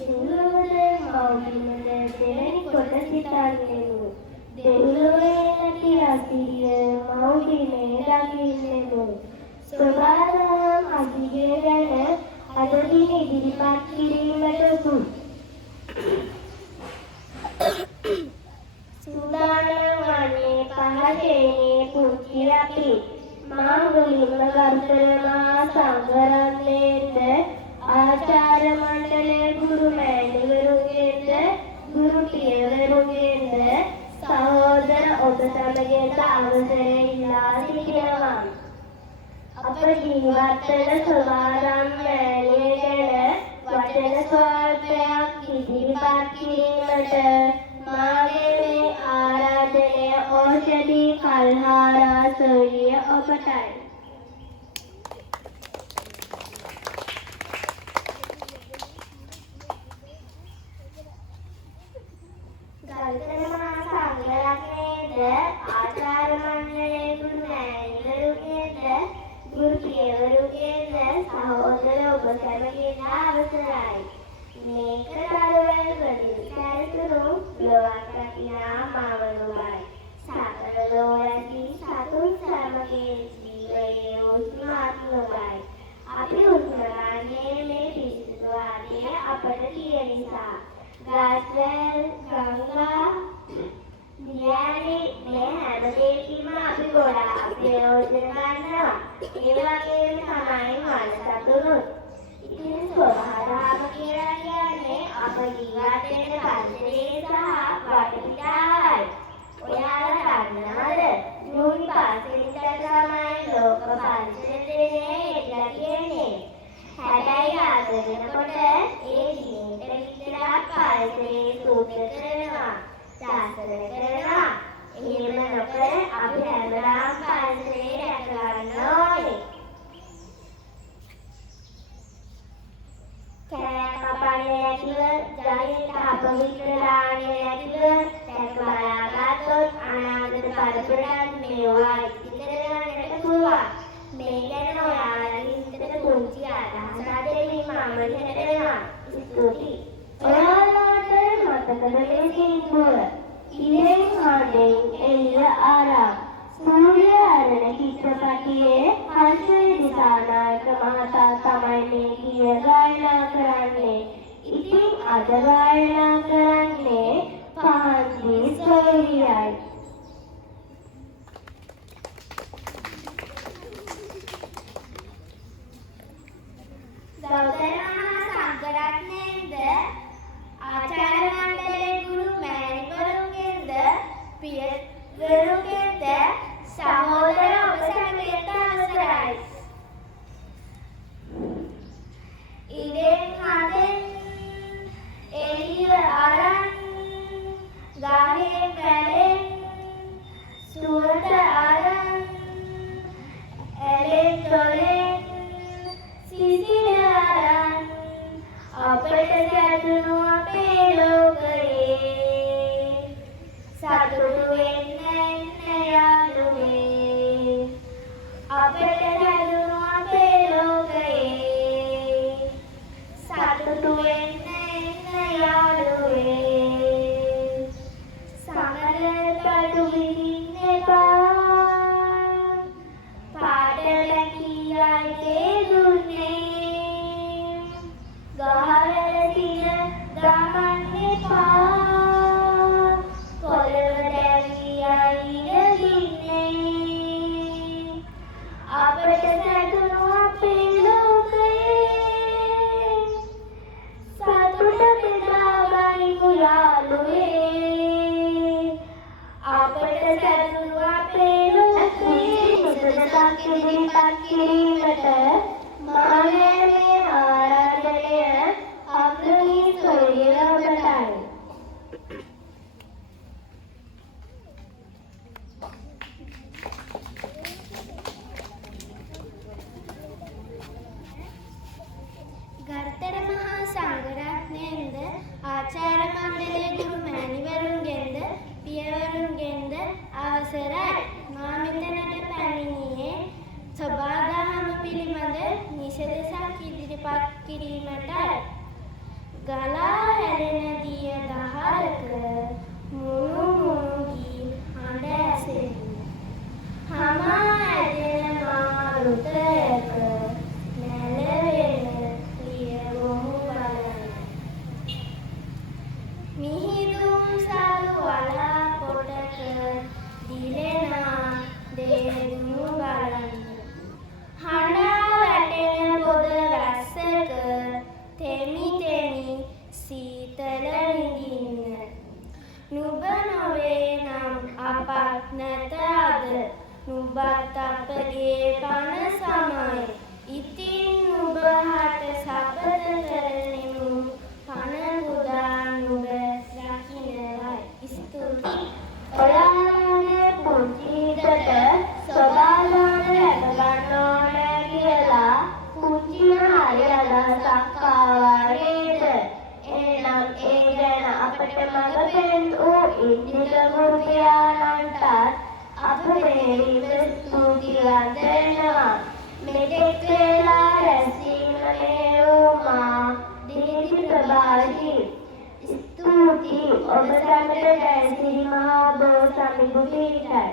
දෙව්ලොවේ මෞබිමද දෙවැනි කොට සිතන්නෙමු. දෙව්ලොවේ නැති අසිරිය මෞබිමේ දකින්නෙමු. සබාදම් අධිගේ ගැන අද දින ඉදිරිපත් කිරීමට සූදානම් වන්නේ පහදෙනී පුංචි අපි මාඟුලිම ගරුතර මහා සංඝරත්නයේද ආචාර්ය මණ්ඩලයේ ගුරු මෑණිවරුන්ගේද ගුරු පියවරුන්ගේද සහෝදර ඔබ සමගින් අවසරය ඉල්ලා සිටිනවා. අප ජීවත් වන සෝවාරම් මෑණිය ගැන වචන ස්වල්පයක් ඉදිරිපත් කිරීමට මාගේ මේ ආරාධනය ඖෂධි කල්හාරා සොයිය ඔබටයි. ගරුතර මහා සංඝරත්නයේද ආචාර්ය මණ්ඩලයේ ගුරු මෑණිවරුන්ගේද ගුරු පියවරුන්ගේද සහෝදර ඔබ සැමගේද අවසරයි. මේක දරුවන් ප්‍රතිසාරතුරු ලොවක් රකිනා මාවනුවයි. සතර ලෝයදී සතුන් සමගේ ජීවයේ උස්මාත්මවයි. අපි උත්සවන්නේ මේ පිරිසිදු ආදී අපට තියෙන නිසා. ගාස්වැල් ගංගා දියානි මේ හැම දෙයකින්ම අපි ගොඩාක් ප්‍රයෝජන ගන්නවා. ඒ වගේම තමයි වන සතුනුත්. ඉතින් ස්වභාවම කියලා කියන්නේ අප ජීවත් වෙන පරිසරයේ සහ වටපිටාවයි. ඔයාලා දන්නවද? ජූනි පාසලෙන් තමයි ලෝක පරිසර දිනය එදලා කියන්නේ. හැබැයි අද වෙනකොට ඒ දිනෙට විතරක් පරිසරයේ සූත්‍ර කරනවා. ශාසන කරනවා. එහෙම නොකර අපි හැමදාම පරිසරය රැක ගන්න ඕනේ. කැපන්නේ නැතිව, ජලයට අපවිත්‍ර දාන්නේ නැතිව, දැන් බලාගත්තොත් අනාගත පරපරයන් මේවා ඉතිරි කරගන්නට පුළුවන්. මේ ගැන ඔයාලගේ හිතට පුංචි අදහසක් දෙමින් මම හිතනවා. ස්තුතියි. ඔයාලට මතකද මේ සින්දුව? ඉරෙන් හඬෙන් එළිය ආරම් සූර්ය ආරණ චිත්‍රපටයේ හර්ෂ දිසානායක මහතා තමයි මේ ගීය ගායනා කරන්නේ. ඉතින් අද ගායනා කරන්නේ පහන්දි සොයියයි. ගෞතම සංඝරත්නයේද ආචාර්ය මණ්ඩලයේ ගුරු මෑණිවරුන්ගේද පියවරුන්ගේද සහෝදර ඔබ සැමට අවසරයි. ඉරෙන් හඬෙන් එළිය අරන් ගහේ වැලෙන් සුවඳ අරන් ඇලෙන් දොලෙන් සිසිල අරන් අපට සැදුණු අපේ ලෝකයේ සතුටු වෙන්න යාළුවේ. අපට සැදුණු අපේ ලෝකයේ සතුටු වෙන්න යාළුවේ. සමරපටු විඳින්න එපා. පාට ලැකියයි දේ දුන්නේ. ගහවල තින ගමන් එපා. පොළව දැවියයි ඉරදින්නේ. අපට සැදුණු අපේ ලෝකයේ සතුට බෙදාගනිමු යාළුවේ. අපට සැදුණු අපේ ලෝකයේ සුදසක් ඉදිරිපත් කිරීමට මාගේ මේ ආරාධනය අග්‍රණී සොයිය ඔබටයි. ගරුතර මහා සංඝරත්නයේද ආචාර්ය මණ්ඩලයේ ගුරු මෑණිවරුන්ගෙන්ද පියවරුන්ගෙන්ද අවසරයි. මා මෙතනට පැමිණියේ සබාදහම පිළිබඳ නිසදසක් ඉදිරිපත් කිරීමටයි. ගලා හැලෙන දිය දහරක මුණු මුණු ගී හඬ ඇසෙමි. හමා ඇදෙන මා රුතයක නැලවෙන ලියවමු බලන්න. මිහිඳුන් සරු වලා කොටක දිලෙනා දේදුණු බලන්න. හඬා වැටෙන පොද වැස්සක තෙමි තෙමි සීතල විඳින්න. නුඹ නොවේ නම් අපත් නැත අද, නුඹත් අපගේ පන සමය. ඉතින් නුඹ හට සබත කරනෙමු, පන පුදා නුඹ රකින්නයි. ස්තුතියි. ඔයාලගේ පුංචිතට සොබාලෝන රැකගන්න ඕන කියලා පුංචිම හරි අදහසක් ආවා නේද? එහෙනම් ඒ ගැන අපට මඟ පෙන් වූ ඉන්දික ගුරු පියාණන්ටත් අප මෙහෙම ස්තුතිවන්ත වෙනවා. මෙතෙක් වේලා රැස්වීමේ වූ මා දිනිති ප්‍රභාජී ස්තුතියි. ඔබ සැමට ජයශ්‍රී මහා බෝ සමිඳු පිහිටයි.